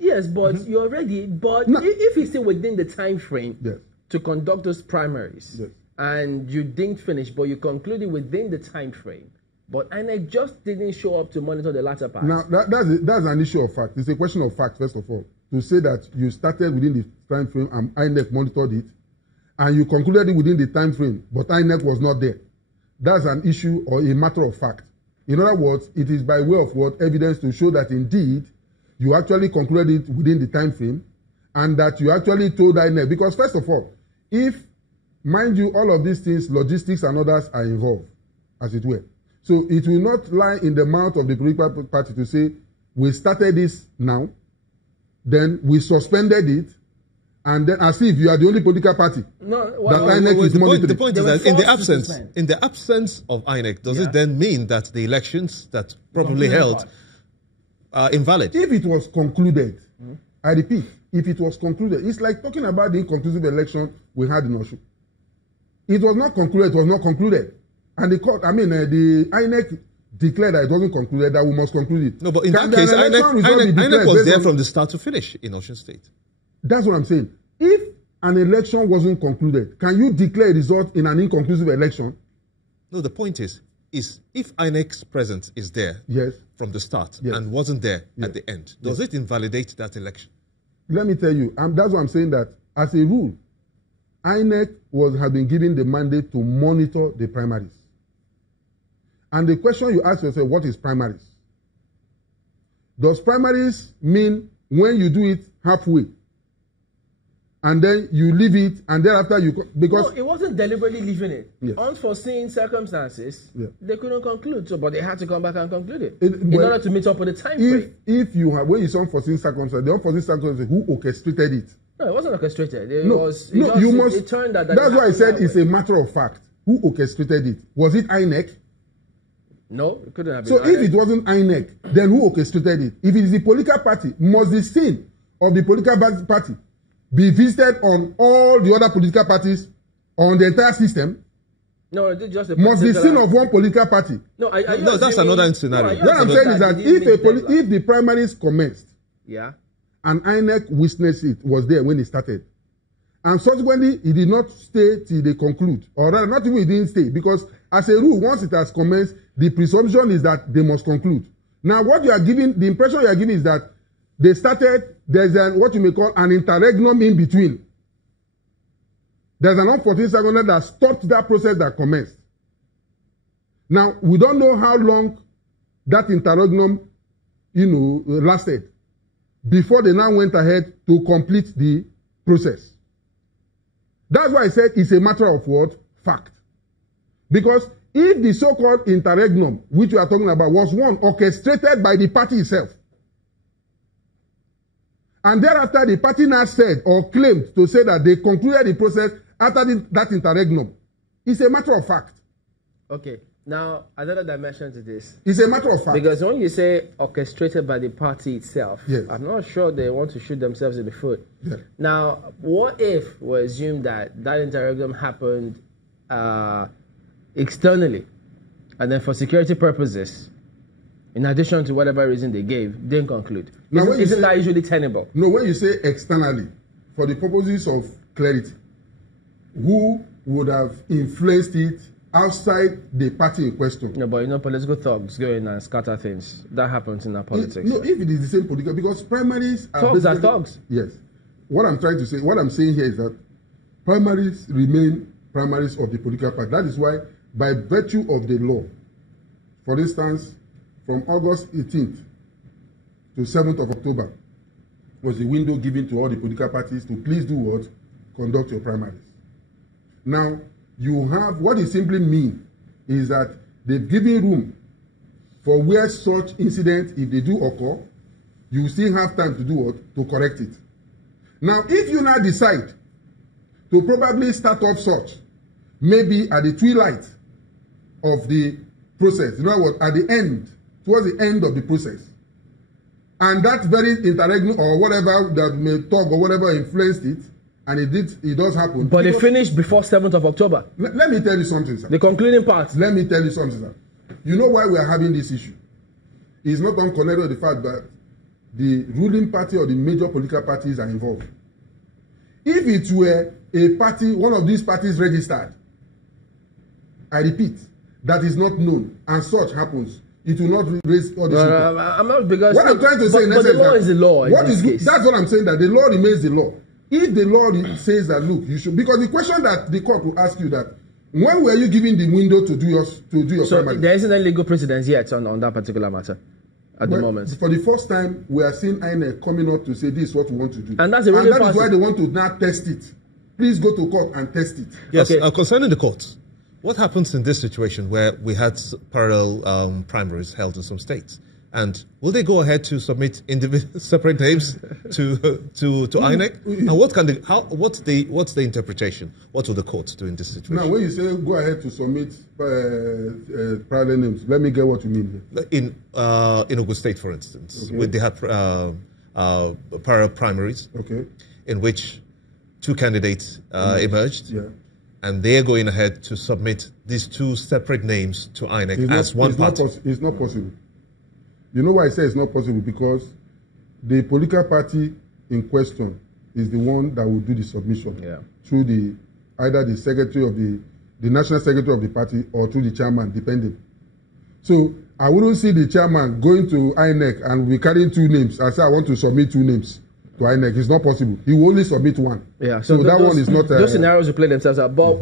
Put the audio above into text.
Yes, but you're ready. But if it's still within the time frame to conduct those primaries, and you didn't finish, but you concluded within the time frame, but INEC just didn't show up to monitor the latter part. Now, that's an issue of fact. It's a question of fact, first of all. To say that you started within the time frame and INEC monitored it, and you concluded it within the time frame, but INEC was not there. That's an issue or a matter of fact. In other words, it is by way of what evidence to show that indeed you actually concluded it within the time frame, and that you actually told INEC. Because first of all, if, mind you, all of these things, logistics and others are involved, as it were. So it will not lie in the mouth of the political party to say, we started this now, then we suspended it, and then as if you are the only political party INEC is monitoring. The point is that in the absence of INEC, does it then mean that the elections that probably held are invalid? If it was concluded, I repeat, if it was concluded, it's like talking about the inconclusive election we had in Oshu. It was not concluded, it was not concluded. And the court, the INEC declared that it wasn't concluded, that we must conclude it. No, but in that case, INEC was there from the start to finish in Osun State. That's what I'm saying. If an election wasn't concluded, can you declare a result in an inconclusive election? No, the point is if INEC's presence is there from the start and wasn't there at the end, does it invalidate that election? Let me tell you, that's why I'm saying that as a rule, INEC has been given the mandate to monitor the primaries. And the question you ask yourself, what is primaries? Does primaries mean when you do it halfway, and then you leave it, and thereafter because no, it wasn't deliberately leaving it. Unforeseen circumstances, they couldn't conclude. So, but they had to come back and conclude it in order to meet up with the time frame. If you have, when you say unforeseen circumstances, the unforeseen circumstances, who orchestrated it? No, it wasn't orchestrated. It turned that. That's why I said it's a matter of fact. Who orchestrated it? Was it INEC? No, it couldn't have been. So if it wasn't INEC, then who orchestrated it? If it is the political party, must the scene of the political party be visited on all the other political parties on the entire system? No, it's just must the scene of one political party? No, no, that's another scenario. What I'm saying is that if the primaries commenced, and INEC witnessed it, was there when it started, and subsequently he did not stay till they conclude, or rather, not even he didn't stay, because as a rule, once it has commenced, the presumption is that they must conclude. Now, what you are giving, the impression you are giving is that they started, there's what you may call an interregnum in between. There's an unforeseen circumstance that stopped that process that commenced. Now, we don't know how long that interregnum, lasted before they now went ahead to complete the process. That's why I said it's a matter of what? Fact. Because if the so-called interregnum, which we are talking about, was one orchestrated by the party itself, and thereafter the party now said or claimed to say that they concluded the process after that interregnum, it's a matter of fact. Okay. Now, another dimension to this. It's a matter of fact. Because when you say orchestrated by the party itself, I'm not sure they want to shoot themselves in the foot. Now, what if we assume that interregnum happened externally, and then for security purposes, in addition to whatever reason they gave, didn't conclude? Isn't that usually tenable? No, when you say externally, for the purposes of clarity, who would have influenced it outside the party in question? No, but political thugs go in and scatter things. That happens in our politics. No, if it is the same political, because primaries are thugs are thugs. Yes. What I'm trying to say, what I'm saying here is that primaries remain primaries of the political party. That is why, by virtue of the law, for instance, from August 18th to 7th of October was the window given to all the political parties to please do what? Conduct your primaries. Now, you have, what it simply means is that they've given room for where such incidents, if they do occur, you still have time to do what? To correct it. Now, if you now decide to probably start off such, maybe at the twilight of the process, you know what, at the end, towards the end of the process, and that very interregnum or whatever that may talk or whatever influenced it, and it does happen. But they finished before 7th of October. Let me tell you something, sir. The concluding part. Let me tell you something, sir. You know why we are having this issue? It's not unconnected with the fact that the ruling party or the major political parties are involved. If it were a party, one of these parties registered, I repeat, that is not known, and such happens, it will not raise all this. I'm not, because what I'm trying to say, but the law is the law. That's what I'm saying. That the law remains the law. If the law says that, look, you should, because the question that the court will ask you that, when were you given the window to do your primary? There isn't any legal precedence yet on that particular matter at the moment. For the first time, we are seeing INEC coming up to say this is what we want to do, and that is why they want to now test it. Please go to court and test it. Yes, okay. Concerning the courts, what happens in this situation where we had parallel primaries held in some states? And will they go ahead to submit separate names to INEC? And what's the interpretation? What will the courts do in this situation? Now, when you say go ahead to submit parallel names, let me get what you mean here. In Ogun State, for instance, okay, they had parallel primaries, okay, in which two candidates emerged. Yeah. And they're going ahead to submit these two separate names to INEC as one party. It's not possible. You know why I say it's not possible? Because the political party in question is the one that will do the submission through either the secretary of the national secretary of the party or through the chairman, depending. So I wouldn't see the chairman going to INEC and be carrying two names and say I want to submit two names to INEC. It's not possible. He will only submit one. Yeah. So that one is not. Those scenarios will play themselves out. But